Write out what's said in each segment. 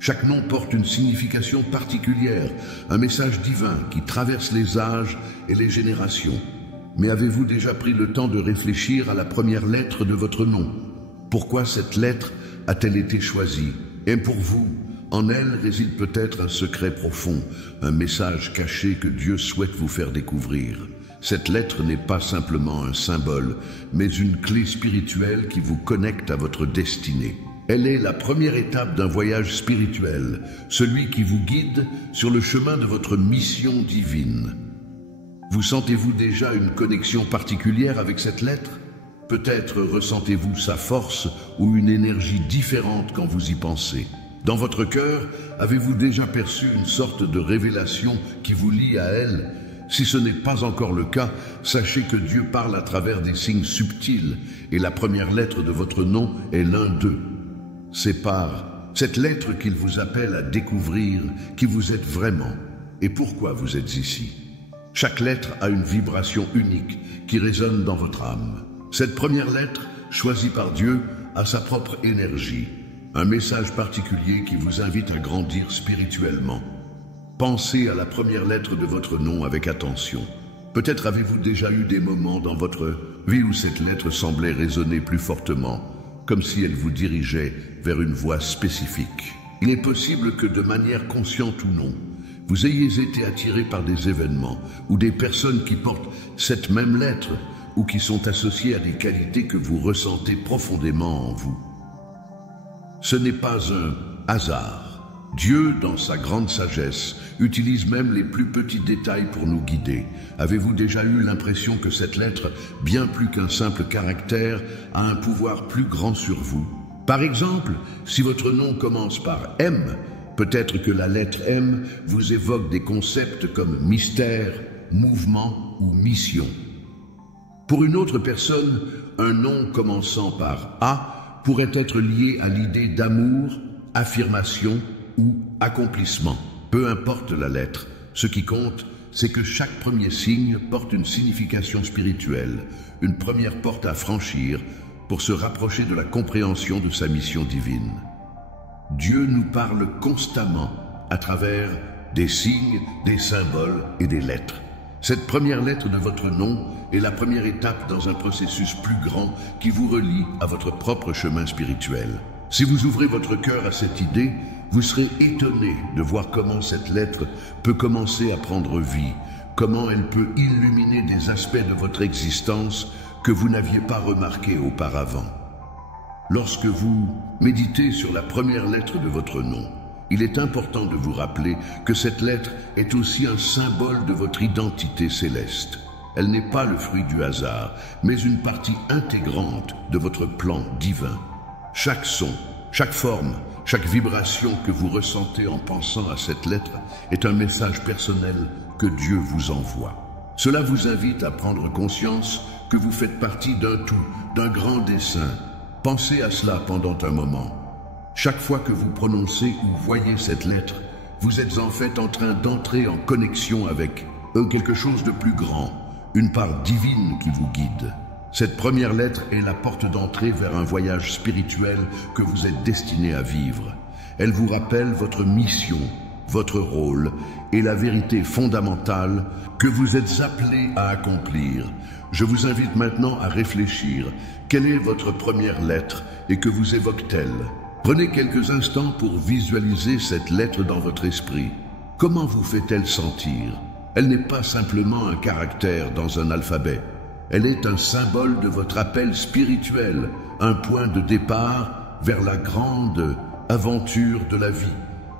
Chaque nom porte une signification particulière, un message divin qui traverse les âges et les générations. Mais avez-vous déjà pris le temps de réfléchir à la première lettre de votre nom? Pourquoi cette lettre a-t-elle été choisie? Et pour vous, en elle réside peut-être un secret profond, un message caché que Dieu souhaite vous faire découvrir. Cette lettre n'est pas simplement un symbole, mais une clé spirituelle qui vous connecte à votre destinée. Elle est la première étape d'un voyage spirituel, celui qui vous guide sur le chemin de votre mission divine. Vous sentez-vous déjà une connexion particulière avec cette lettre? Peut-être ressentez-vous sa force ou une énergie différente quand vous y pensez. Dans votre cœur, avez-vous déjà perçu une sorte de révélation qui vous lie à elle? Si ce n'est pas encore le cas, sachez que Dieu parle à travers des signes subtils et la première lettre de votre nom est l'un d'eux. C'est par cette lettre qu'il vous appelle à découvrir qui vous êtes vraiment et pourquoi vous êtes ici. Chaque lettre a une vibration unique qui résonne dans votre âme. Cette première lettre, choisie par Dieu, a sa propre énergie, un message particulier qui vous invite à grandir spirituellement. Pensez à la première lettre de votre nom avec attention. Peut-être avez-vous déjà eu des moments dans votre vie où cette lettre semblait résonner plus fortement, comme si elle vous dirigeait vers une voie spécifique. Il est possible que de manière consciente ou non, vous ayez été attiré par des événements ou des personnes qui portent cette même lettre ou qui sont associées à des qualités que vous ressentez profondément en vous. Ce n'est pas un hasard. Dieu, dans sa grande sagesse, utilise même les plus petits détails pour nous guider. Avez-vous déjà eu l'impression que cette lettre, bien plus qu'un simple caractère, a un pouvoir plus grand sur vous? Par exemple, si votre nom commence par M, peut-être que la lettre M vous évoque des concepts comme mystère, mouvement ou mission. Pour une autre personne, un nom commençant par A pourrait être lié à l'idée d'amour, affirmation ou accomplissement. Peu importe la lettre, ce qui compte, c'est que chaque premier signe porte une signification spirituelle, une première porte à franchir pour se rapprocher de la compréhension de sa mission divine. Dieu nous parle constamment à travers des signes, des symboles et des lettres. Cette première lettre de votre nom est la première étape dans un processus plus grand qui vous relie à votre propre chemin spirituel. Si vous ouvrez votre cœur à cette idée, vous serez étonné de voir comment cette lettre peut commencer à prendre vie, comment elle peut illuminer des aspects de votre existence que vous n'aviez pas remarqués auparavant. Lorsque vous méditez sur la première lettre de votre nom, il est important de vous rappeler que cette lettre est aussi un symbole de votre identité céleste. Elle n'est pas le fruit du hasard, mais une partie intégrante de votre plan divin. Chaque son, chaque forme, chaque vibration que vous ressentez en pensant à cette lettre est un message personnel que Dieu vous envoie. Cela vous invite à prendre conscience que vous faites partie d'un tout, d'un grand dessein. Pensez à cela pendant un moment. Chaque fois que vous prononcez ou voyez cette lettre, vous êtes en fait en train d'entrer en connexion avec quelque chose de plus grand, une part divine qui vous guide. Cette première lettre est la porte d'entrée vers un voyage spirituel que vous êtes destiné à vivre. Elle vous rappelle votre mission, votre rôle et la vérité fondamentale que vous êtes appelé à accomplir. Je vous invite maintenant à réfléchir. Quelle est votre première lettre et que vous évoque-t-elle? Prenez quelques instants pour visualiser cette lettre dans votre esprit. Comment vous fait-elle sentir? Elle n'est pas simplement un caractère dans un alphabet. Elle est un symbole de votre appel spirituel, un point de départ vers la grande aventure de la vie.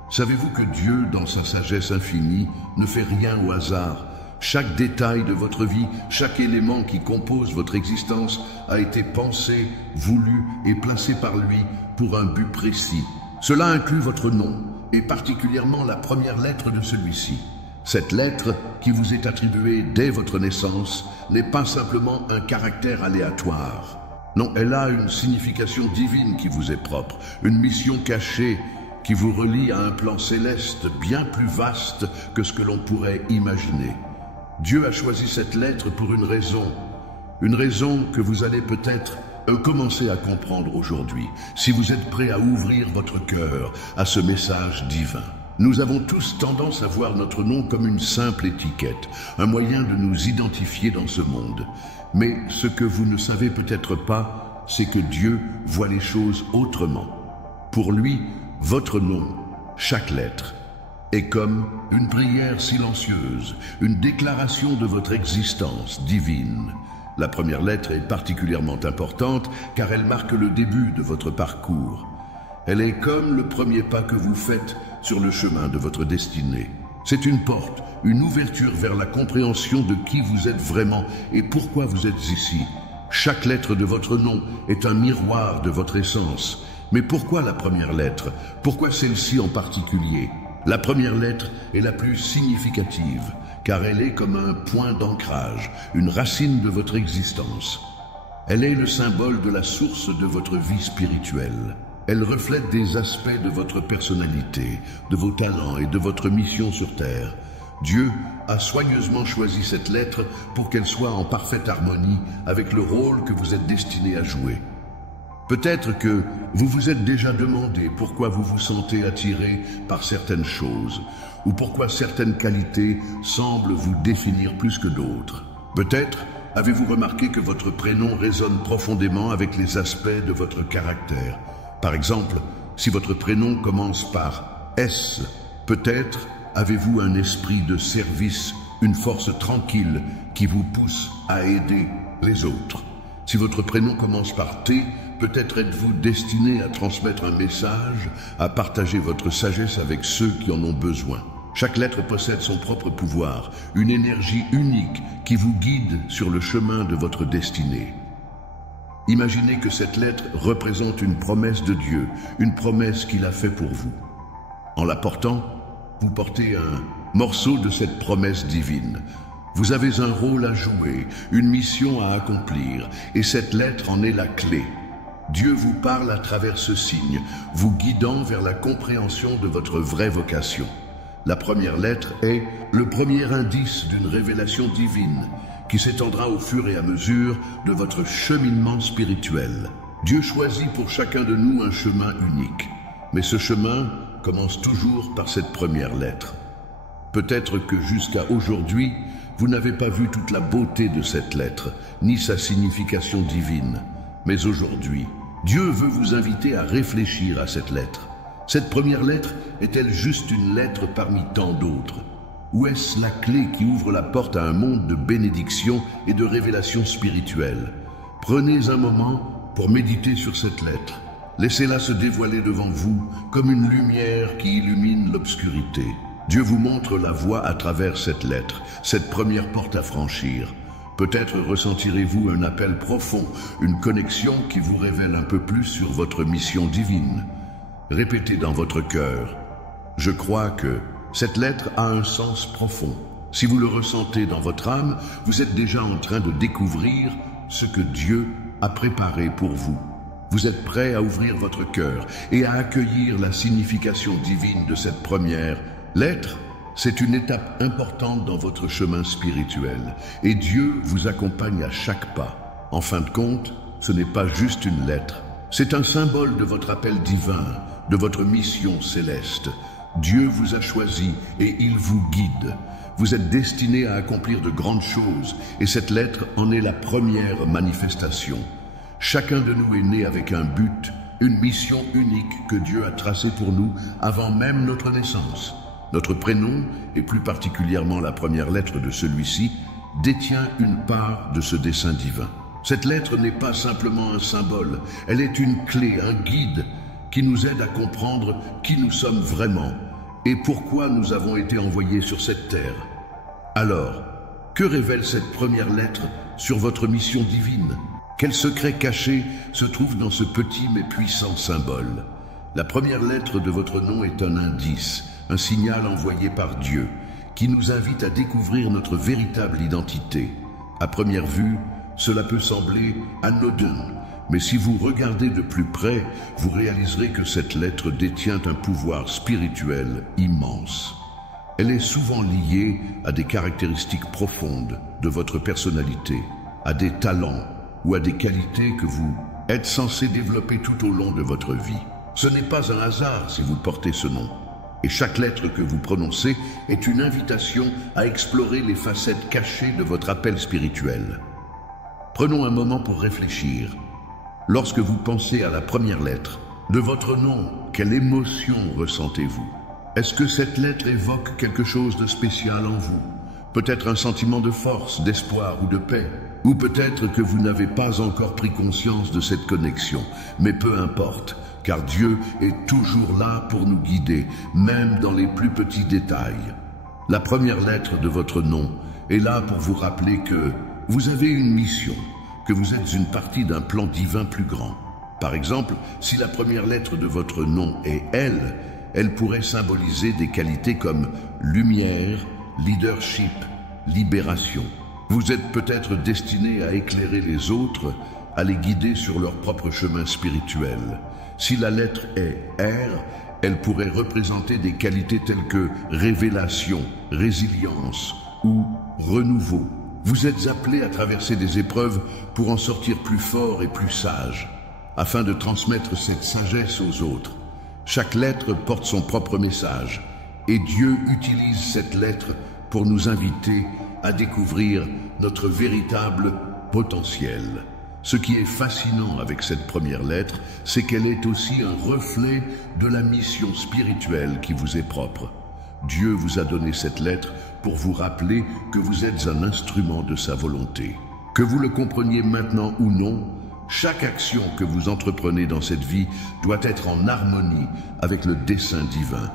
Savez-vous que Dieu, dans sa sagesse infinie, ne fait rien au hasard? Chaque détail de votre vie, chaque élément qui compose votre existence a été pensé, voulu et placé par lui pour un but précis. Cela inclut votre nom, et particulièrement la première lettre de celui-ci. Cette lettre, qui vous est attribuée dès votre naissance, n'est pas simplement un caractère aléatoire. Non, elle a une signification divine qui vous est propre, une mission cachée qui vous relie à un plan céleste bien plus vaste que ce que l'on pourrait imaginer. Dieu a choisi cette lettre pour une raison que vous allez peut-être Commencez à comprendre aujourd'hui, si vous êtes prêt à ouvrir votre cœur à ce message divin. Nous avons tous tendance à voir notre nom comme une simple étiquette, un moyen de nous identifier dans ce monde. Mais ce que vous ne savez peut-être pas, c'est que Dieu voit les choses autrement. Pour lui, votre nom, chaque lettre, est comme une prière silencieuse, une déclaration de votre existence divine. La première lettre est particulièrement importante car elle marque le début de votre parcours. Elle est comme le premier pas que vous faites sur le chemin de votre destinée. C'est une porte, une ouverture vers la compréhension de qui vous êtes vraiment et pourquoi vous êtes ici. Chaque lettre de votre nom est un miroir de votre essence. Mais pourquoi la première lettre? Pourquoi celle-ci en particulier? La première lettre est la plus significative, car elle est comme un point d'ancrage, une racine de votre existence. Elle est le symbole de la source de votre vie spirituelle. Elle reflète des aspects de votre personnalité, de vos talents et de votre mission sur Terre. Dieu a soigneusement choisi cette lettre pour qu'elle soit en parfaite harmonie avec le rôle que vous êtes destiné à jouer. Peut-être que vous vous êtes déjà demandé pourquoi vous vous sentez attiré par certaines choses, ou pourquoi certaines qualités semblent vous définir plus que d'autres. Peut-être avez-vous remarqué que votre prénom résonne profondément avec les aspects de votre caractère. Par exemple, si votre prénom commence par S, peut-être avez-vous un esprit de service, une force tranquille qui vous pousse à aider les autres. Si votre prénom commence par T, peut-être êtes-vous destiné à transmettre un message, à partager votre sagesse avec ceux qui en ont besoin. Chaque lettre possède son propre pouvoir, une énergie unique qui vous guide sur le chemin de votre destinée. Imaginez que cette lettre représente une promesse de Dieu, une promesse qu'il a faite pour vous. En la portant, vous portez un morceau de cette promesse divine. Vous avez un rôle à jouer, une mission à accomplir, et cette lettre en est la clé. Dieu vous parle à travers ce signe, vous guidant vers la compréhension de votre vraie vocation. La première lettre est le premier indice d'une révélation divine qui s'étendra au fur et à mesure de votre cheminement spirituel. Dieu choisit pour chacun de nous un chemin unique, mais ce chemin commence toujours par cette première lettre. Peut-être que jusqu'à aujourd'hui, vous n'avez pas vu toute la beauté de cette lettre, ni sa signification divine. Mais aujourd'hui, Dieu veut vous inviter à réfléchir à cette lettre. Cette première lettre est-elle juste une lettre parmi tant d'autres? Ou est-ce la clé qui ouvre la porte à un monde de bénédiction et de révélation spirituelle? Prenez un moment pour méditer sur cette lettre. Laissez-la se dévoiler devant vous comme une lumière qui illumine l'obscurité. Dieu vous montre la voie à travers cette lettre, cette première porte à franchir. Peut-être ressentirez-vous un appel profond, une connexion qui vous révèle un peu plus sur votre mission divine. Répétez dans votre cœur, « Je crois que cette lettre a un sens profond. » Si vous le ressentez dans votre âme, vous êtes déjà en train de découvrir ce que Dieu a préparé pour vous. Vous êtes prêt à ouvrir votre cœur et à accueillir la signification divine de cette première lettre. C'est une étape importante dans votre chemin spirituel et Dieu vous accompagne à chaque pas. En fin de compte, ce n'est pas juste une lettre, c'est un symbole de votre appel divin, de votre mission céleste. Dieu vous a choisi et il vous guide. Vous êtes destiné à accomplir de grandes choses et cette lettre en est la première manifestation. Chacun de nous est né avec un but, une mission unique que Dieu a tracée pour nous avant même notre naissance. Notre prénom, et plus particulièrement la première lettre de celui-ci, détient une part de ce dessein divin. Cette lettre n'est pas simplement un symbole, elle est une clé, un guide qui nous aide à comprendre qui nous sommes vraiment et pourquoi nous avons été envoyés sur cette terre. Alors, que révèle cette première lettre sur votre mission divine? Quel secret caché se trouve dans ce petit mais puissant symbole? La première lettre de votre nom est un indice, un signal envoyé par Dieu, qui nous invite à découvrir notre véritable identité. À première vue, cela peut sembler anodin, mais si vous regardez de plus près, vous réaliserez que cette lettre détient un pouvoir spirituel immense. Elle est souvent liée à des caractéristiques profondes de votre personnalité, à des talents ou à des qualités que vous est censé développer tout au long de votre vie. Ce n'est pas un hasard si vous portez ce nom. Et chaque lettre que vous prononcez est une invitation à explorer les facettes cachées de votre appel spirituel. Prenons un moment pour réfléchir. Lorsque vous pensez à la première lettre de votre nom, quelle émotion ressentez-vous? Est-ce que cette lettre évoque quelque chose de spécial en vous? Peut-être un sentiment de force, d'espoir ou de paix? Ou peut-être que vous n'avez pas encore pris conscience de cette connexion, mais peu importe, car Dieu est toujours là pour nous guider, même dans les plus petits détails. La première lettre de votre nom est là pour vous rappeler que vous avez une mission, que vous êtes une partie d'un plan divin plus grand. Par exemple, si la première lettre de votre nom est L, elle pourrait symboliser des qualités comme lumière, leadership, libération. Vous êtes peut-être destiné à éclairer les autres, à les guider sur leur propre chemin spirituel. Si la lettre est R, elle pourrait représenter des qualités telles que révélation, résilience ou renouveau. Vous êtes appelé à traverser des épreuves pour en sortir plus fort et plus sage, afin de transmettre cette sagesse aux autres. Chaque lettre porte son propre message, et Dieu utilise cette lettre pour nous inviter à découvrir notre véritable potentiel. Ce qui est fascinant avec cette première lettre, c'est qu'elle est aussi un reflet de la mission spirituelle qui vous est propre. Dieu vous a donné cette lettre pour vous rappeler que vous êtes un instrument de sa volonté. Que vous le compreniez maintenant ou non, chaque action que vous entreprenez dans cette vie doit être en harmonie avec le dessein divin.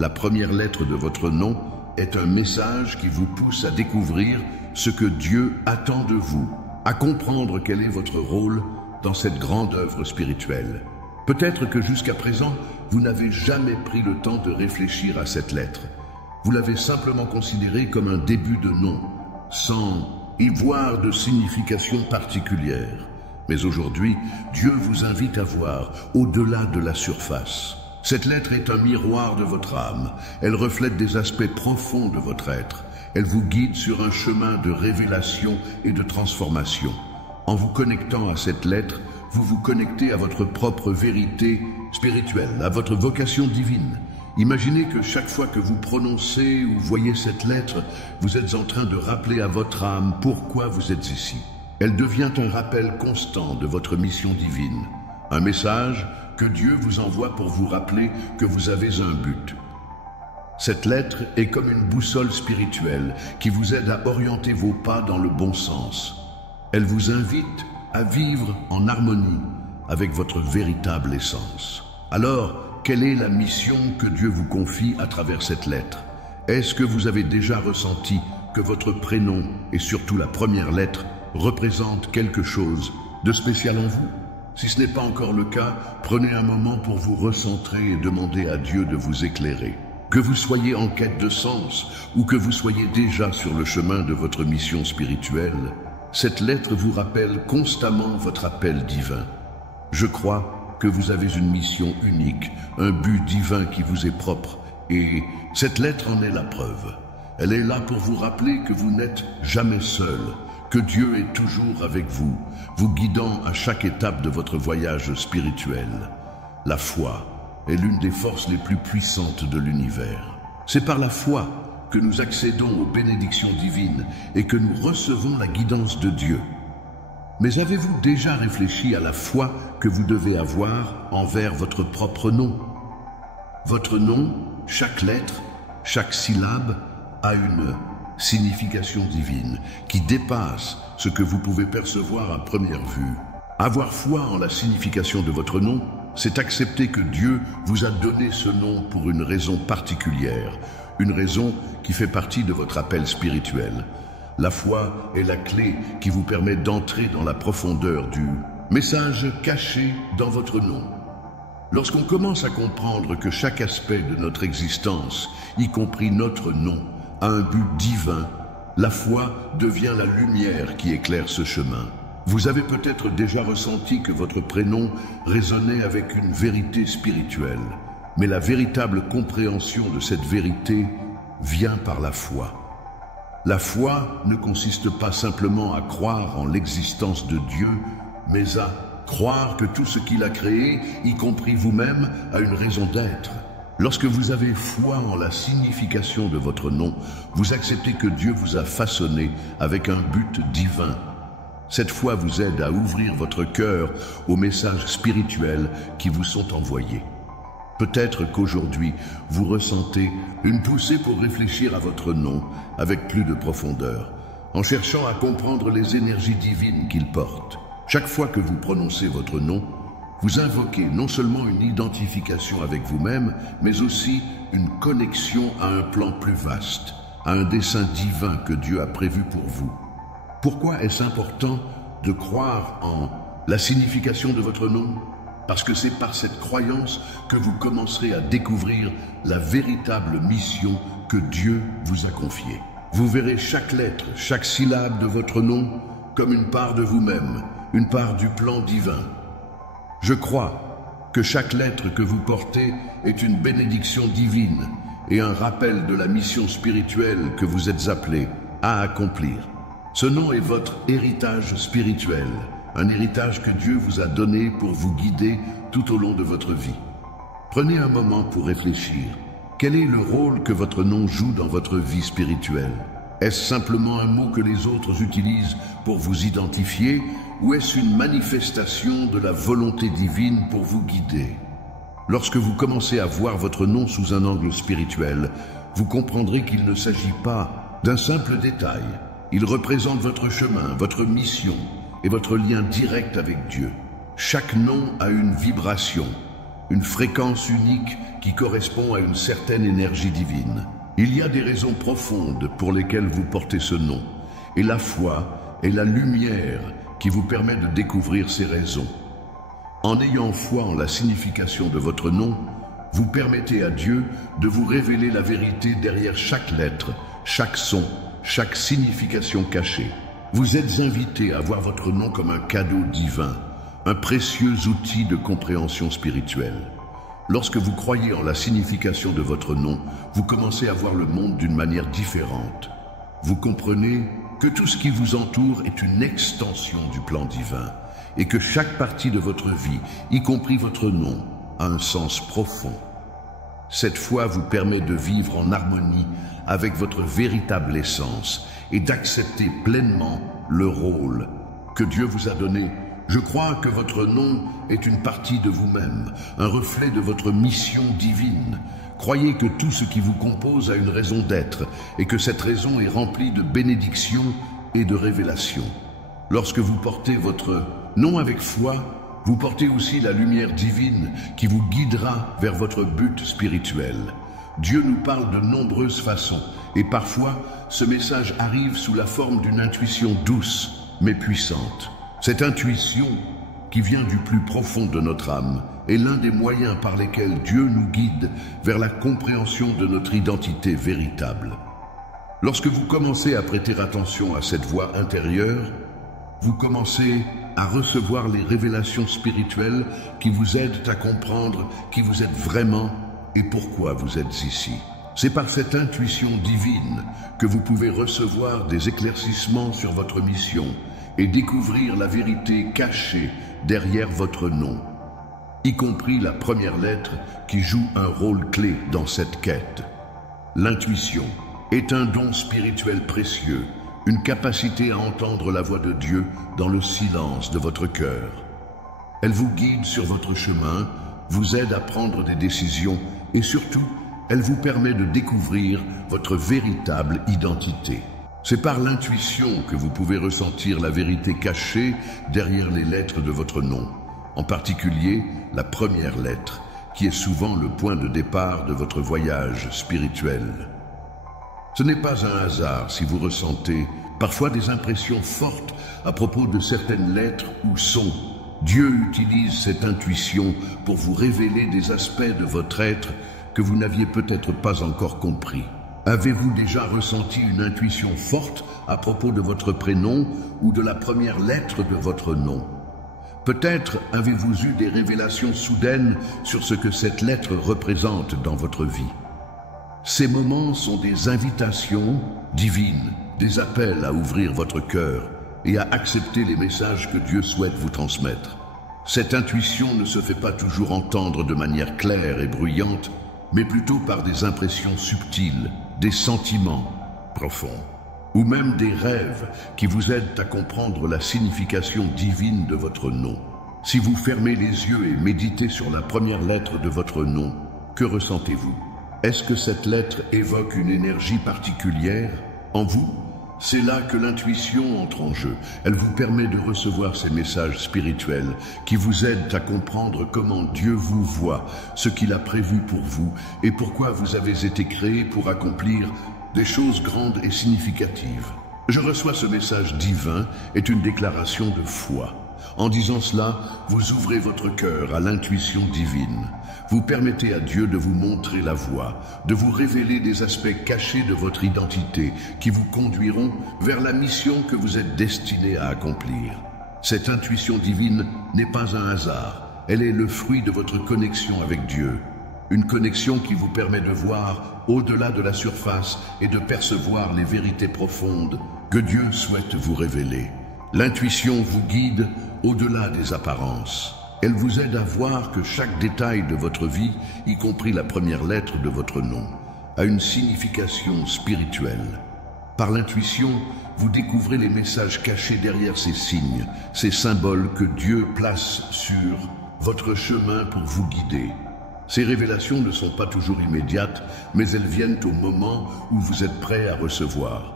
La première lettre de votre nom est un message qui vous pousse à découvrir ce que Dieu attend de vous, à comprendre quel est votre rôle dans cette grande œuvre spirituelle. Peut-être que jusqu'à présent, vous n'avez jamais pris le temps de réfléchir à cette lettre. Vous l'avez simplement considérée comme un début de nom, sans y voir de signification particulière. Mais aujourd'hui, Dieu vous invite à voir au-delà de la surface. Cette lettre est un miroir de votre âme. Elle reflète des aspects profonds de votre être. Elle vous guide sur un chemin de révélation et de transformation. En vous connectant à cette lettre, vous vous connectez à votre propre vérité spirituelle, à votre vocation divine. Imaginez que chaque fois que vous prononcez ou voyez cette lettre, vous êtes en train de rappeler à votre âme pourquoi vous êtes ici. Elle devient un rappel constant de votre mission divine, un message que Dieu vous envoie pour vous rappeler que vous avez un but. Cette lettre est comme une boussole spirituelle qui vous aide à orienter vos pas dans le bon sens. Elle vous invite à vivre en harmonie avec votre véritable essence. Alors, quelle est la mission que Dieu vous confie à travers cette lettre? Est-ce que vous avez déjà ressenti que votre prénom et surtout la première lettre représentent quelque chose de spécial en vous? Si ce n'est pas encore le cas, prenez un moment pour vous recentrer et demander à Dieu de vous éclairer. Que vous soyez en quête de sens ou que vous soyez déjà sur le chemin de votre mission spirituelle, cette lettre vous rappelle constamment votre appel divin. Je crois que vous avez une mission unique, un but divin qui vous est propre, et cette lettre en est la preuve. Elle est là pour vous rappeler que vous n'êtes jamais seul, que Dieu est toujours avec vous, vous guidant à chaque étape de votre voyage spirituel. La foi est l'une des forces les plus puissantes de l'univers. C'est par la foi que nous accédons aux bénédictions divines et que nous recevons la guidance de Dieu. Mais avez-vous déjà réfléchi à la foi que vous devez avoir envers votre propre nom? Votre nom, chaque lettre, chaque syllabe a une signification divine qui dépasse ce que vous pouvez percevoir à première vue. Avoir foi en la signification de votre nom, c'est accepter que Dieu vous a donné ce nom pour une raison particulière, une raison qui fait partie de votre appel spirituel. La foi est la clé qui vous permet d'entrer dans la profondeur du message caché dans votre nom. Lorsqu'on commence à comprendre que chaque aspect de notre existence, y compris notre nom, a un but divin, la foi devient la lumière qui éclaire ce chemin. Vous avez peut-être déjà ressenti que votre prénom résonnait avec une vérité spirituelle, mais la véritable compréhension de cette vérité vient par la foi. La foi ne consiste pas simplement à croire en l'existence de Dieu, mais à croire que tout ce qu'il a créé, y compris vous-même, a une raison d'être. Lorsque vous avez foi en la signification de votre nom, vous acceptez que Dieu vous a façonné avec un but divin. Cette foi vous aide à ouvrir votre cœur aux messages spirituels qui vous sont envoyés. Peut-être qu'aujourd'hui, vous ressentez une poussée pour réfléchir à votre nom avec plus de profondeur, en cherchant à comprendre les énergies divines qu'il porte. Chaque fois que vous prononcez votre nom, vous invoquez non seulement une identification avec vous-même, mais aussi une connexion à un plan plus vaste, à un dessein divin que Dieu a prévu pour vous. Pourquoi est-ce important de croire en la signification de votre nom? Parce que c'est par cette croyance que vous commencerez à découvrir la véritable mission que Dieu vous a confiée. Vous verrez chaque lettre, chaque syllabe de votre nom comme une part de vous-même, une part du plan divin. Je crois que chaque lettre que vous portez est une bénédiction divine et un rappel de la mission spirituelle que vous êtes appelés à accomplir. Ce nom est votre héritage spirituel, un héritage que Dieu vous a donné pour vous guider tout au long de votre vie. Prenez un moment pour réfléchir. Quel est le rôle que votre nom joue dans votre vie spirituelle? Est-ce simplement un mot que les autres utilisent pour vous identifier ou est-ce une manifestation de la volonté divine pour vous guider? Lorsque vous commencez à voir votre nom sous un angle spirituel, vous comprendrez qu'il ne s'agit pas d'un simple détail. Il représente votre chemin, votre mission et votre lien direct avec Dieu. Chaque nom a une vibration, une fréquence unique qui correspond à une certaine énergie divine. Il y a des raisons profondes pour lesquelles vous portez ce nom, et la foi est la lumière qui vous permet de découvrir ces raisons. En ayant foi en la signification de votre nom, vous permettez à Dieu de vous révéler la vérité derrière chaque lettre, chaque son, chaque signification cachée. Vous êtes invité à voir votre nom comme un cadeau divin, un précieux outil de compréhension spirituelle. Lorsque vous croyez en la signification de votre nom, vous commencez à voir le monde d'une manière différente. Vous comprenez que tout ce qui vous entoure est une extension du plan divin et que chaque partie de votre vie, y compris votre nom, a un sens profond. Cette foi vous permet de vivre en harmonie avec votre véritable essence et d'accepter pleinement le rôle que Dieu vous a donné. Je crois que votre nom est une partie de vous-même, un reflet de votre mission divine. Croyez que tout ce qui vous compose a une raison d'être et que cette raison est remplie de bénédictions et de révélations. Lorsque vous portez votre nom avec foi, vous portez aussi la lumière divine qui vous guidera vers votre but spirituel. Dieu nous parle de nombreuses façons et parfois ce message arrive sous la forme d'une intuition douce mais puissante. Cette intuition qui vient du plus profond de notre âme est l'un des moyens par lesquels Dieu nous guide vers la compréhension de notre identité véritable. Lorsque vous commencez à prêter attention à cette voix intérieure, vous commencez à recevoir les révélations spirituelles qui vous aident à comprendre qui vous êtes vraiment et pourquoi vous êtes ici. C'est par cette intuition divine que vous pouvez recevoir des éclaircissements sur votre mission et découvrir la vérité cachée derrière votre nom, y compris la première lettre qui joue un rôle clé dans cette quête. L'intuition est un don spirituel précieux, une capacité à entendre la voix de Dieu dans le silence de votre cœur. Elle vous guide sur votre chemin, vous aide à prendre des décisions et surtout, elle vous permet de découvrir votre véritable identité. C'est par l'intuition que vous pouvez ressentir la vérité cachée derrière les lettres de votre nom, en particulier la première lettre, qui est souvent le point de départ de votre voyage spirituel. Ce n'est pas un hasard si vous ressentez parfois des impressions fortes à propos de certaines lettres ou sons. Dieu utilise cette intuition pour vous révéler des aspects de votre être que vous n'aviez peut-être pas encore compris. Avez-vous déjà ressenti une intuition forte à propos de votre prénom ou de la première lettre de votre nom? Peut-être avez-vous eu des révélations soudaines sur ce que cette lettre représente dans votre vie. Ces moments sont des invitations divines, des appels à ouvrir votre cœur et à accepter les messages que Dieu souhaite vous transmettre. Cette intuition ne se fait pas toujours entendre de manière claire et bruyante, mais plutôt par des impressions subtiles, des sentiments profonds, ou même des rêves qui vous aident à comprendre la signification divine de votre nom. Si vous fermez les yeux et méditez sur la première lettre de votre nom, que ressentez-vous? Est-ce que cette lettre évoque une énergie particulière en vous? C'est là que l'intuition entre en jeu. Elle vous permet de recevoir ces messages spirituels qui vous aident à comprendre comment Dieu vous voit, ce qu'il a prévu pour vous et pourquoi vous avez été créé pour accomplir des choses grandes et significatives. Je reçois ce message divin est une déclaration de foi. En disant cela, vous ouvrez votre cœur à l'intuition divine. Vous permettez à Dieu de vous montrer la voie, de vous révéler des aspects cachés de votre identité qui vous conduiront vers la mission que vous êtes destiné à accomplir. Cette intuition divine n'est pas un hasard, elle est le fruit de votre connexion avec Dieu. Une connexion qui vous permet de voir au-delà de la surface et de percevoir les vérités profondes que Dieu souhaite vous révéler. L'intuition vous guide au-delà des apparences. Elle vous aide à voir que chaque détail de votre vie, y compris la première lettre de votre nom, a une signification spirituelle. Par l'intuition, vous découvrez les messages cachés derrière ces signes, ces symboles que Dieu place sur votre chemin pour vous guider. Ces révélations ne sont pas toujours immédiates, mais elles viennent au moment où vous êtes prêt à recevoir.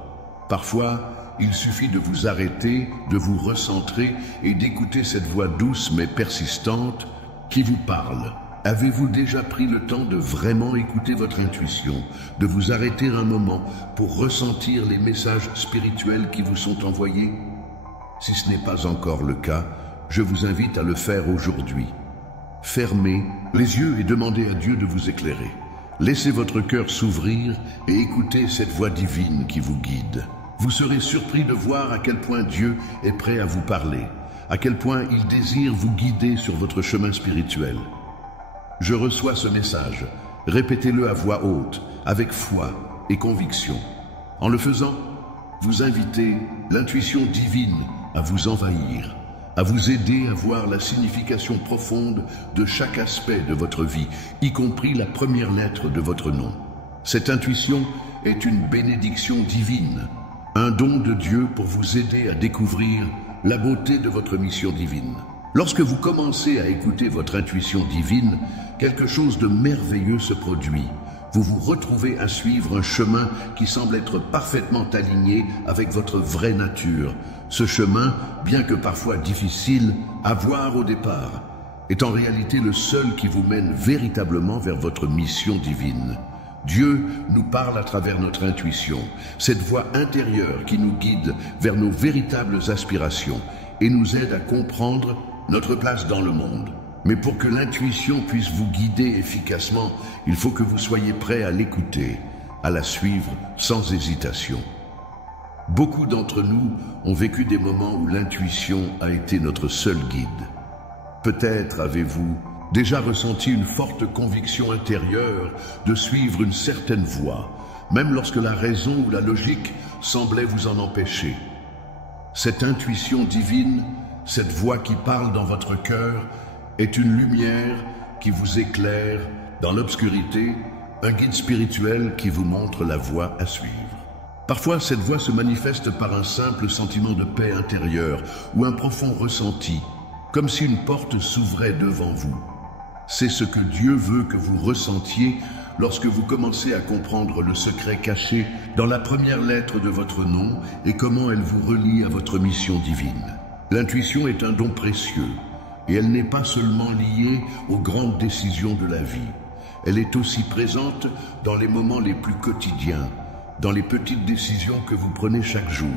Parfois, il suffit de vous arrêter, de vous recentrer et d'écouter cette voix douce mais persistante qui vous parle. Avez-vous déjà pris le temps de vraiment écouter votre intuition, de vous arrêter un moment pour ressentir les messages spirituels qui vous sont envoyés? Si ce n'est pas encore le cas, je vous invite à le faire aujourd'hui. Fermez les yeux et demandez à Dieu de vous éclairer. Laissez votre cœur s'ouvrir et écoutez cette voix divine qui vous guide. Vous serez surpris de voir à quel point Dieu est prêt à vous parler, à quel point il désire vous guider sur votre chemin spirituel. Je reçois ce message. Répétez-le à voix haute, avec foi et conviction. En le faisant, vous invitez l'intuition divine à vous envahir, à vous aider à voir la signification profonde de chaque aspect de votre vie, y compris la première lettre de votre nom. Cette intuition est une bénédiction divine, un don de Dieu pour vous aider à découvrir la beauté de votre mission divine. Lorsque vous commencez à écouter votre intuition divine, quelque chose de merveilleux se produit. Vous vous retrouvez à suivre un chemin qui semble être parfaitement aligné avec votre vraie nature. Ce chemin, bien que parfois difficile à voir au départ, est en réalité le seul qui vous mène véritablement vers votre mission divine. Dieu nous parle à travers notre intuition, cette voix intérieure qui nous guide vers nos véritables aspirations et nous aide à comprendre notre place dans le monde. Mais pour que l'intuition puisse vous guider efficacement, il faut que vous soyez prêt à l'écouter, à la suivre sans hésitation. Beaucoup d'entre nous ont vécu des moments où l'intuition a été notre seul guide. Peut-être avez-vous déjà ressenti une forte conviction intérieure de suivre une certaine voie, même lorsque la raison ou la logique semblait vous en empêcher. Cette intuition divine, cette voix qui parle dans votre cœur, est une lumière qui vous éclaire dans l'obscurité, un guide spirituel qui vous montre la voie à suivre. Parfois, cette voix se manifeste par un simple sentiment de paix intérieure ou un profond ressenti, comme si une porte s'ouvrait devant vous. C'est ce que Dieu veut que vous ressentiez lorsque vous commencez à comprendre le secret caché dans la première lettre de votre nom et comment elle vous relie à votre mission divine. L'intuition est un don précieux et elle n'est pas seulement liée aux grandes décisions de la vie. Elle est aussi présente dans les moments les plus quotidiens, dans les petites décisions que vous prenez chaque jour.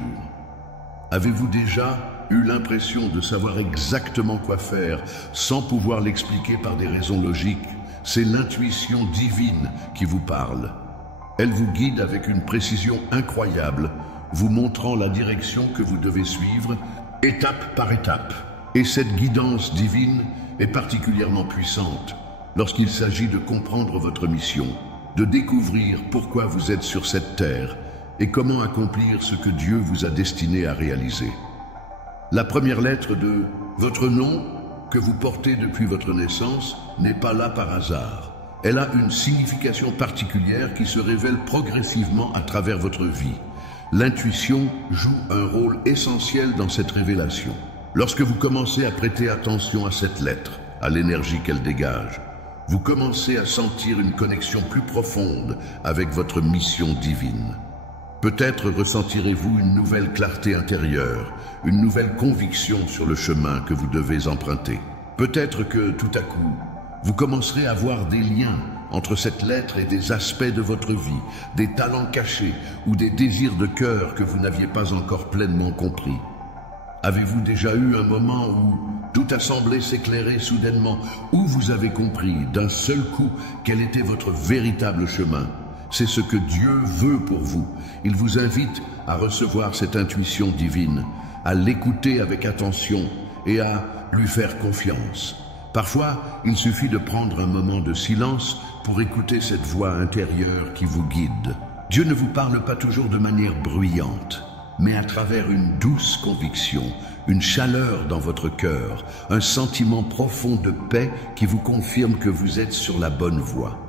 Avez-vous déjà eu l'impression de savoir exactement quoi faire sans pouvoir l'expliquer par des raisons logiques? C'est l'intuition divine qui vous parle. Elle vous guide avec une précision incroyable, vous montrant la direction que vous devez suivre, étape par étape. Et cette guidance divine est particulièrement puissante lorsqu'il s'agit de comprendre votre mission, de découvrir pourquoi vous êtes sur cette terre et comment accomplir ce que Dieu vous a destiné à réaliser. La première lettre de votre nom, que vous portez depuis votre naissance, n'est pas là par hasard. Elle a une signification particulière qui se révèle progressivement à travers votre vie. L'intuition joue un rôle essentiel dans cette révélation. Lorsque vous commencez à prêter attention à cette lettre, à l'énergie qu'elle dégage, vous commencez à sentir une connexion plus profonde avec votre mission divine. Peut-être ressentirez-vous une nouvelle clarté intérieure, une nouvelle conviction sur le chemin que vous devez emprunter. Peut-être que, tout à coup, vous commencerez à voir des liens entre cette lettre et des aspects de votre vie, des talents cachés ou des désirs de cœur que vous n'aviez pas encore pleinement compris. Avez-vous déjà eu un moment où tout a semblé s'éclairer soudainement, où vous avez compris d'un seul coup quel était votre véritable chemin? C'est ce que Dieu veut pour vous. Il vous invite à recevoir cette intuition divine, à l'écouter avec attention et à lui faire confiance. Parfois, il suffit de prendre un moment de silence pour écouter cette voix intérieure qui vous guide. Dieu ne vous parle pas toujours de manière bruyante, mais à travers une douce conviction, une chaleur dans votre cœur, un sentiment profond de paix qui vous confirme que vous êtes sur la bonne voie.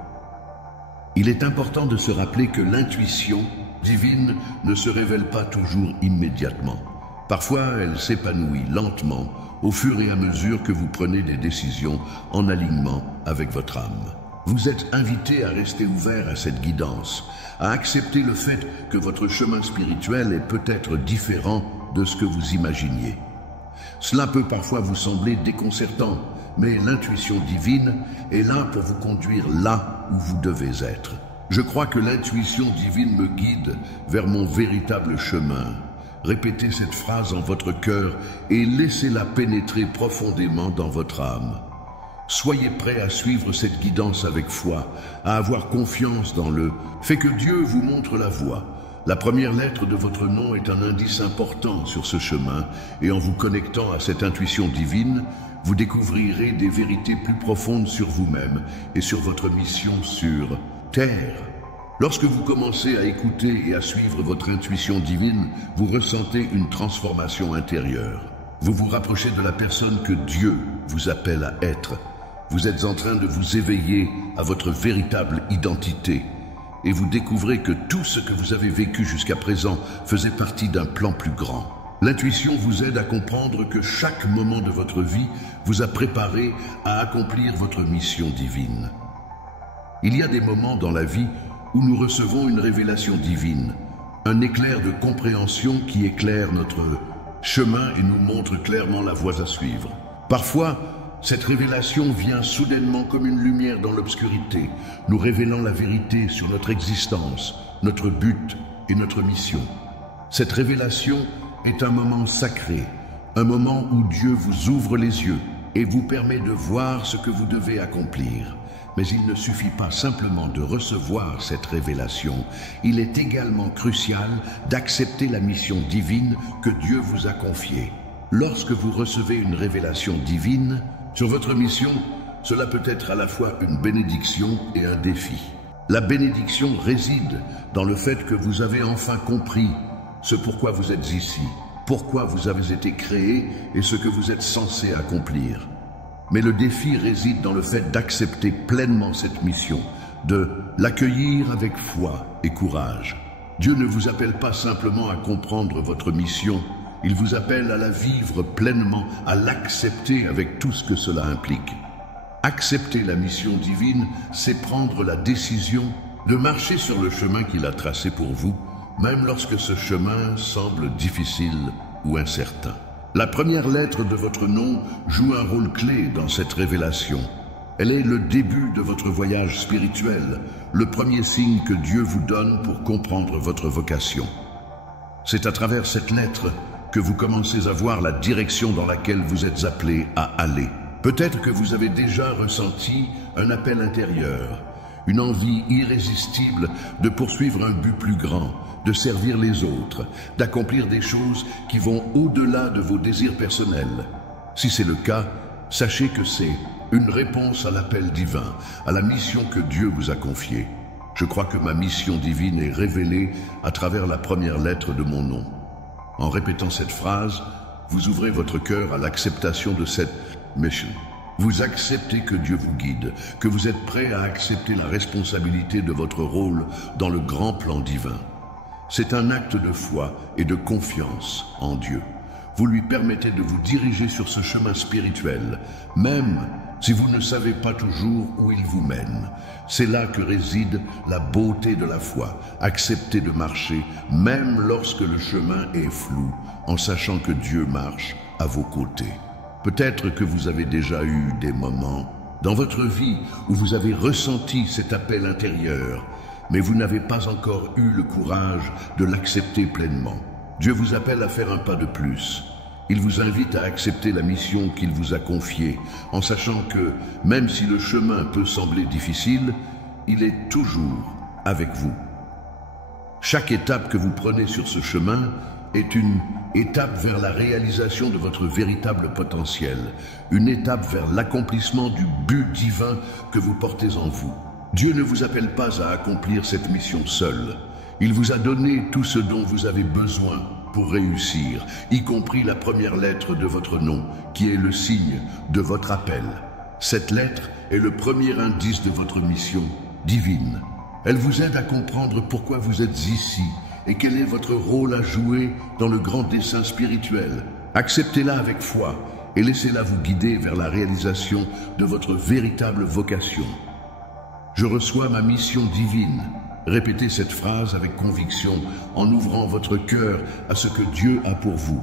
Il est important de se rappeler que l'intuition divine ne se révèle pas toujours immédiatement. Parfois, elle s'épanouit lentement au fur et à mesure que vous prenez des décisions en alignement avec votre âme. Vous êtes invité à rester ouvert à cette guidance, à accepter le fait que votre chemin spirituel est peut-être différent de ce que vous imaginiez. Cela peut parfois vous sembler déconcertant, mais l'intuition divine est là pour vous conduire là où vous devez être. Je crois que l'intuition divine me guide vers mon véritable chemin. Répétez cette phrase en votre cœur et laissez-la pénétrer profondément dans votre âme. Soyez prêts à suivre cette guidance avec foi, à avoir confiance dans le fait que Dieu vous montre la voie. La première lettre de votre nom est un indice important sur ce chemin, et en vous connectant à cette intuition divine, vous découvrirez des vérités plus profondes sur vous-même et sur votre mission sur Terre. Lorsque vous commencez à écouter et à suivre votre intuition divine, vous ressentez une transformation intérieure. Vous vous rapprochez de la personne que Dieu vous appelle à être. Vous êtes en train de vous éveiller à votre véritable identité. Et vous découvrez que tout ce que vous avez vécu jusqu'à présent faisait partie d'un plan plus grand. L'intuition vous aide à comprendre que chaque moment de votre vie vous a préparé à accomplir votre mission divine. Il y a des moments dans la vie où nous recevons une révélation divine, un éclair de compréhension qui éclaire notre chemin et nous montre clairement la voie à suivre. Parfois, cette révélation vient soudainement comme une lumière dans l'obscurité, nous révélant la vérité sur notre existence, notre but et notre mission. Cette révélation est un moment sacré, un moment où Dieu vous ouvre les yeux et vous permet de voir ce que vous devez accomplir. Mais il ne suffit pas simplement de recevoir cette révélation, il est également crucial d'accepter la mission divine que Dieu vous a confiée. Lorsque vous recevez une révélation divine sur votre mission, cela peut être à la fois une bénédiction et un défi. La bénédiction réside dans le fait que vous avez enfin compris ce pourquoi vous êtes ici, pourquoi vous avez été créé et ce que vous êtes censé accomplir. Mais le défi réside dans le fait d'accepter pleinement cette mission, de l'accueillir avec foi et courage. Dieu ne vous appelle pas simplement à comprendre votre mission, il vous appelle à la vivre pleinement, à l'accepter avec tout ce que cela implique. Accepter la mission divine, c'est prendre la décision de marcher sur le chemin qu'il a tracé pour vous, même lorsque ce chemin semble difficile ou incertain. La première lettre de votre nom joue un rôle clé dans cette révélation. Elle est le début de votre voyage spirituel, le premier signe que Dieu vous donne pour comprendre votre vocation. C'est à travers cette lettre que vous commencez à voir la direction dans laquelle vous êtes appelé à aller. Peut-être que vous avez déjà ressenti un appel intérieur, une envie irrésistible de poursuivre un but plus grand, de servir les autres, d'accomplir des choses qui vont au-delà de vos désirs personnels. Si c'est le cas, sachez que c'est une réponse à l'appel divin, à la mission que Dieu vous a confiée. Je crois que ma mission divine est révélée à travers la première lettre de mon nom. En répétant cette phrase, vous ouvrez votre cœur à l'acceptation de cette mission. Vous acceptez que Dieu vous guide, que vous êtes prêt à accepter la responsabilité de votre rôle dans le grand plan divin. C'est un acte de foi et de confiance en Dieu. Vous lui permettez de vous diriger sur ce chemin spirituel, même si vous ne savez pas toujours où il vous mène. C'est là que réside la beauté de la foi. Acceptez de marcher, même lorsque le chemin est flou, en sachant que Dieu marche à vos côtés. Peut-être que vous avez déjà eu des moments dans votre vie où vous avez ressenti cet appel intérieur, mais vous n'avez pas encore eu le courage de l'accepter pleinement. Dieu vous appelle à faire un pas de plus. Il vous invite à accepter la mission qu'il vous a confiée, en sachant que, même si le chemin peut sembler difficile, il est toujours avec vous. Chaque étape que vous prenez sur ce chemin est une étape vers la réalisation de votre véritable potentiel, une étape vers l'accomplissement du but divin que vous portez en vous. Dieu ne vous appelle pas à accomplir cette mission seul. Il vous a donné tout ce dont vous avez besoin pour réussir, y compris la première lettre de votre nom, qui est le signe de votre appel. Cette lettre est le premier indice de votre mission divine. Elle vous aide à comprendre pourquoi vous êtes ici et quel est votre rôle à jouer dans le grand dessein spirituel. Acceptez-la avec foi et laissez-la vous guider vers la réalisation de votre véritable vocation. Je reçois ma mission divine. Répétez cette phrase avec conviction en ouvrant votre cœur à ce que Dieu a pour vous.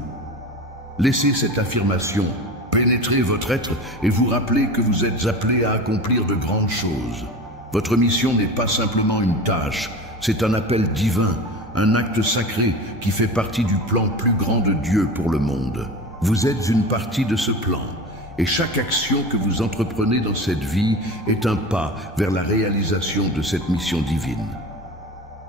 Laissez cette affirmation pénétrer votre être et vous rappeler que vous êtes appelé à accomplir de grandes choses. Votre mission n'est pas simplement une tâche, c'est un appel divin, un acte sacré qui fait partie du plan plus grand de Dieu pour le monde. Vous êtes une partie de ce plan. Et chaque action que vous entreprenez dans cette vie est un pas vers la réalisation de cette mission divine.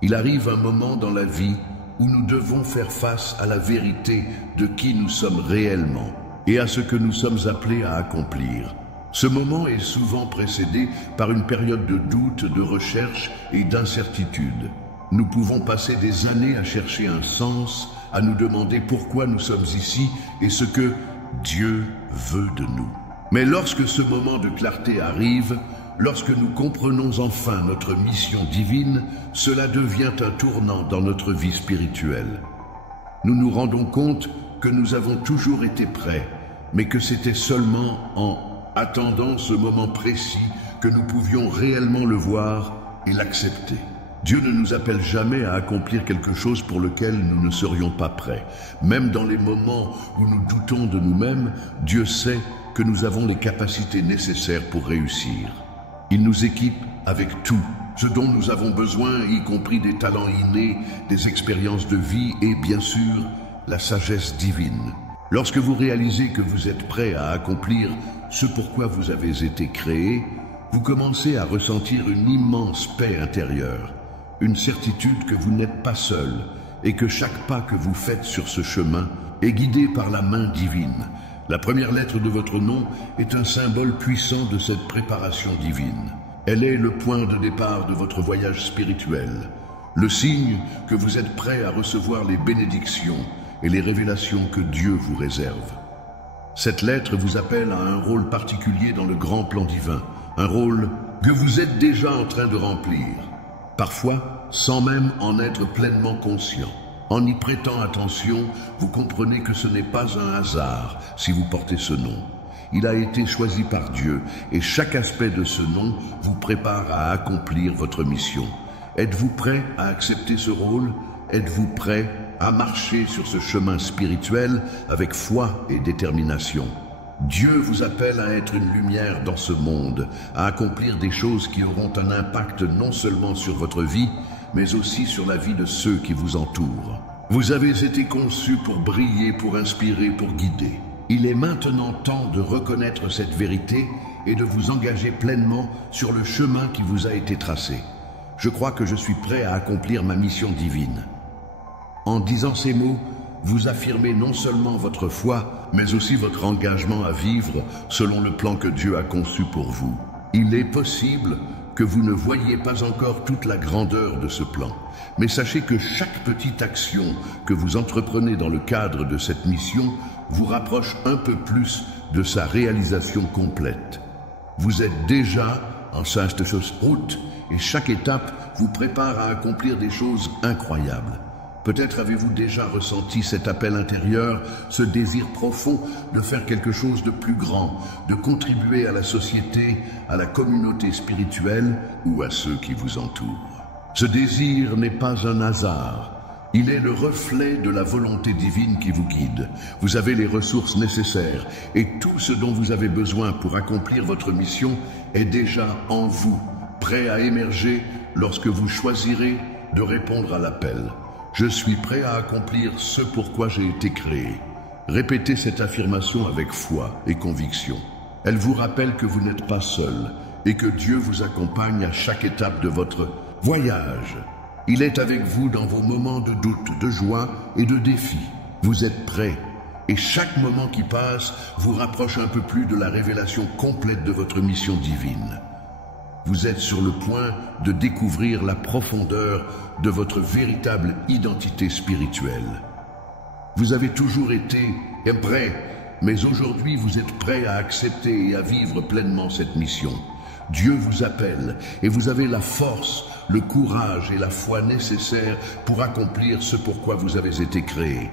Il arrive un moment dans la vie où nous devons faire face à la vérité de qui nous sommes réellement et à ce que nous sommes appelés à accomplir. Ce moment est souvent précédé par une période de doute, de recherche et d'incertitude. Nous pouvons passer des années à chercher un sens, à nous demander pourquoi nous sommes ici et ce que Dieu veut de nous. Mais lorsque ce moment de clarté arrive, lorsque nous comprenons enfin notre mission divine, cela devient un tournant dans notre vie spirituelle. Nous nous rendons compte que nous avons toujours été prêts, mais que c'était seulement en attendant ce moment précis que nous pouvions réellement le voir et l'accepter. Dieu ne nous appelle jamais à accomplir quelque chose pour lequel nous ne serions pas prêts. Même dans les moments où nous doutons de nous-mêmes, Dieu sait que nous avons les capacités nécessaires pour réussir. Il nous équipe avec tout, ce dont nous avons besoin, y compris des talents innés, des expériences de vie et, bien sûr, la sagesse divine. Lorsque vous réalisez que vous êtes prêt à accomplir ce pourquoi vous avez été créé, vous commencez à ressentir une immense paix intérieure. Une certitude que vous n'êtes pas seul et que chaque pas que vous faites sur ce chemin est guidé par la main divine. La première lettre de votre nom est un symbole puissant de cette préparation divine. Elle est le point de départ de votre voyage spirituel, le signe que vous êtes prêt à recevoir les bénédictions et les révélations que Dieu vous réserve. Cette lettre vous appelle à un rôle particulier dans le grand plan divin, un rôle que vous êtes déjà en train de remplir. Parfois, sans même en être pleinement conscient. En y prêtant attention, vous comprenez que ce n'est pas un hasard si vous portez ce nom. Il a été choisi par Dieu et chaque aspect de ce nom vous prépare à accomplir votre mission. Êtes-vous prêt à accepter ce rôle? Êtes-vous prêt à marcher sur ce chemin spirituel avec foi et détermination? Dieu vous appelle à être une lumière dans ce monde, à accomplir des choses qui auront un impact non seulement sur votre vie, mais aussi sur la vie de ceux qui vous entourent. Vous avez été conçus pour briller, pour inspirer, pour guider. Il est maintenant temps de reconnaître cette vérité et de vous engager pleinement sur le chemin qui vous a été tracé. Je crois que je suis prêt à accomplir ma mission divine. En disant ces mots, vous affirmez non seulement votre foi, mais aussi votre engagement à vivre selon le plan que Dieu a conçu pour vous. Il est possible que vous ne voyiez pas encore toute la grandeur de ce plan, mais sachez que chaque petite action que vous entreprenez dans le cadre de cette mission vous rapproche un peu plus de sa réalisation complète. Vous êtes déjà en sage route et chaque étape vous prépare à accomplir des choses incroyables. Peut-être avez-vous déjà ressenti cet appel intérieur, ce désir profond de faire quelque chose de plus grand, de contribuer à la société, à la communauté spirituelle ou à ceux qui vous entourent. Ce désir n'est pas un hasard. Il est le reflet de la volonté divine qui vous guide. Vous avez les ressources nécessaires et tout ce dont vous avez besoin pour accomplir votre mission est déjà en vous, prêt à émerger lorsque vous choisirez de répondre à l'appel. Je suis prêt à accomplir ce pourquoi j'ai été créé. Répétez cette affirmation avec foi et conviction. Elle vous rappelle que vous n'êtes pas seul et que Dieu vous accompagne à chaque étape de votre voyage. Il est avec vous dans vos moments de doute, de joie et de défi. Vous êtes prêt et chaque moment qui passe vous rapproche un peu plus de la révélation complète de votre mission divine. Vous êtes sur le point de découvrir la profondeur de votre véritable identité spirituelle. Vous avez toujours été prêt, mais aujourd'hui vous êtes prêt à accepter et à vivre pleinement cette mission. Dieu vous appelle et vous avez la force, le courage et la foi nécessaires pour accomplir ce pourquoi vous avez été créé.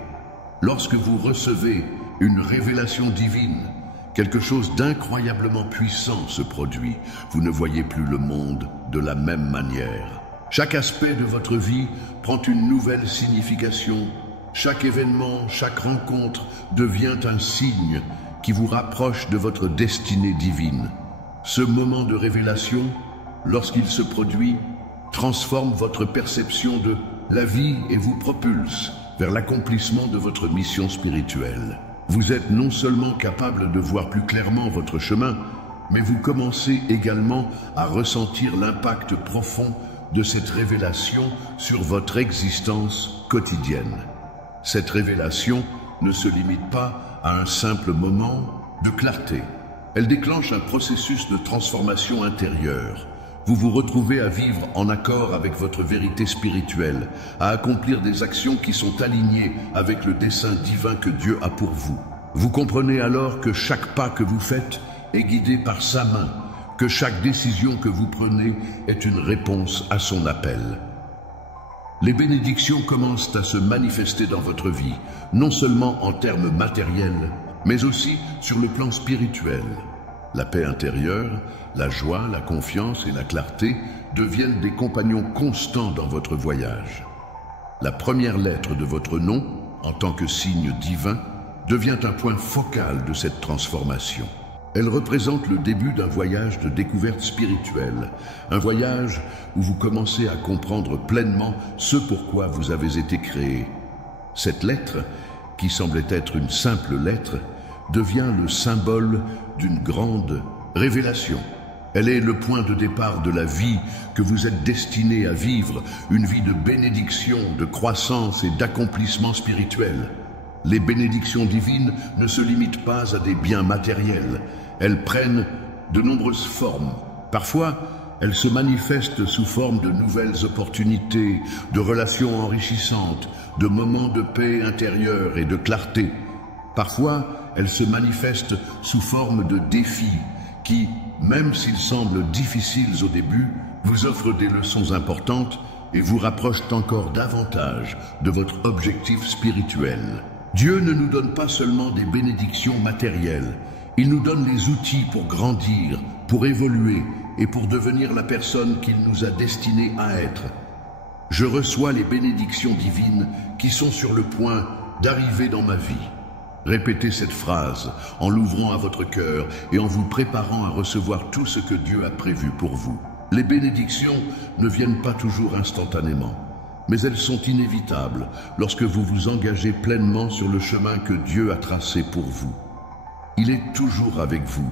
Lorsque vous recevez une révélation divine, quelque chose d'incroyablement puissant se produit. Vous ne voyez plus le monde de la même manière. Chaque aspect de votre vie prend une nouvelle signification. Chaque événement, chaque rencontre devient un signe qui vous rapproche de votre destinée divine. Ce moment de révélation, lorsqu'il se produit, transforme votre perception de la vie et vous propulse vers l'accomplissement de votre mission spirituelle. Vous êtes non seulement capable de voir plus clairement votre chemin, mais vous commencez également à ressentir l'impact profond de cette révélation sur votre existence quotidienne. Cette révélation ne se limite pas à un simple moment de clarté. Elle déclenche un processus de transformation intérieure. Vous vous retrouvez à vivre en accord avec votre vérité spirituelle, à accomplir des actions qui sont alignées avec le dessein divin que Dieu a pour vous. Vous comprenez alors que chaque pas que vous faites est guidé par sa main, que chaque décision que vous prenez est une réponse à son appel. Les bénédictions commencent à se manifester dans votre vie, non seulement en termes matériels, mais aussi sur le plan spirituel. La paix intérieure, la joie, la confiance et la clarté deviennent des compagnons constants dans votre voyage. La première lettre de votre nom, en tant que signe divin, devient un point focal de cette transformation. Elle représente le début d'un voyage de découverte spirituelle, un voyage où vous commencez à comprendre pleinement ce pourquoi vous avez été créé. Cette lettre, qui semblait être une simple lettre, devient le symbole d'une grande révélation. Elle est le point de départ de la vie que vous êtes destiné à vivre, une vie de bénédiction, de croissance et d'accomplissement spirituel. Les bénédictions divines ne se limitent pas à des biens matériels. Elles prennent de nombreuses formes. Parfois, elles se manifestent sous forme de nouvelles opportunités, de relations enrichissantes, de moments de paix intérieure et de clarté. Parfois, elles se manifestent sous forme de défis qui, même s'ils semblent difficiles au début, vous offrent des leçons importantes et vous rapprochent encore davantage de votre objectif spirituel. Dieu ne nous donne pas seulement des bénédictions matérielles, il nous donne les outils pour grandir, pour évoluer et pour devenir la personne qu'il nous a destinée à être. Je reçois les bénédictions divines qui sont sur le point d'arriver dans ma vie. Répétez cette phrase en l'ouvrant à votre cœur et en vous préparant à recevoir tout ce que Dieu a prévu pour vous. Les bénédictions ne viennent pas toujours instantanément, mais elles sont inévitables lorsque vous vous engagez pleinement sur le chemin que Dieu a tracé pour vous. Il est toujours avec vous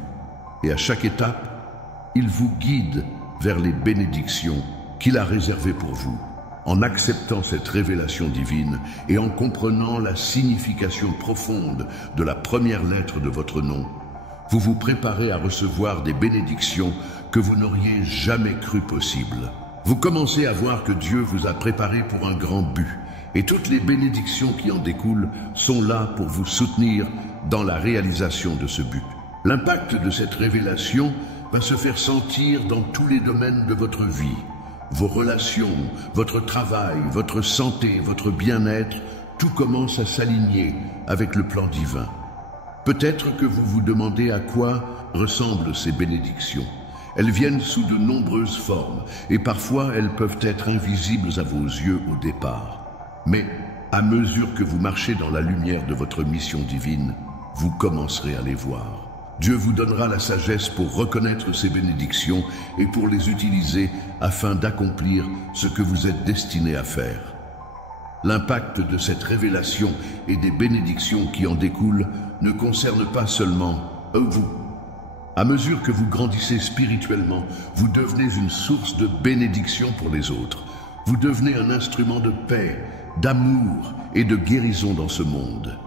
et à chaque étape, il vous guide vers les bénédictions qu'il a réservées pour vous. En acceptant cette révélation divine et en comprenant la signification profonde de la première lettre de votre nom, vous vous préparez à recevoir des bénédictions que vous n'auriez jamais cru possibles. Vous commencez à voir que Dieu vous a préparé pour un grand but, et toutes les bénédictions qui en découlent sont là pour vous soutenir dans la réalisation de ce but. L'impact de cette révélation va se faire sentir dans tous les domaines de votre vie. Vos relations, votre travail, votre santé, votre bien-être, tout commence à s'aligner avec le plan divin. Peut-être que vous vous demandez à quoi ressemblent ces bénédictions. Elles viennent sous de nombreuses formes et parfois elles peuvent être invisibles à vos yeux au départ. Mais à mesure que vous marchez dans la lumière de votre mission divine, vous commencerez à les voir. Dieu vous donnera la sagesse pour reconnaître ces bénédictions et pour les utiliser afin d'accomplir ce que vous êtes destiné à faire. L'impact de cette révélation et des bénédictions qui en découlent ne concerne pas seulement vous. À mesure que vous grandissez spirituellement, vous devenez une source de bénédiction pour les autres. Vous devenez un instrument de paix, d'amour et de guérison dans ce monde.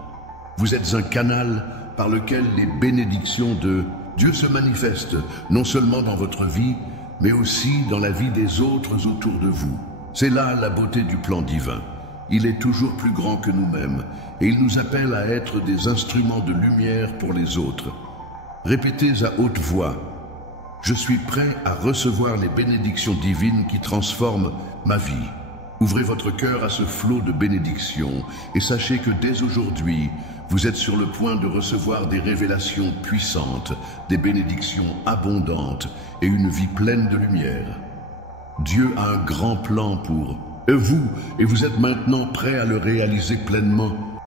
Vous êtes un canal par lequel les bénédictions de Dieu se manifestent, non seulement dans votre vie, mais aussi dans la vie des autres autour de vous. C'est là la beauté du plan divin. Il est toujours plus grand que nous-mêmes et il nous appelle à être des instruments de lumière pour les autres. Répétez à haute voix: je suis prêt à recevoir les bénédictions divines qui transforment ma vie. Ouvrez votre cœur à ce flot de bénédictions et sachez que dès aujourd'hui, vous êtes sur le point de recevoir des révélations puissantes, des bénédictions abondantes et une vie pleine de lumière. Dieu a un grand plan pour vous et vous êtes maintenant prêt à le réaliser pleinement.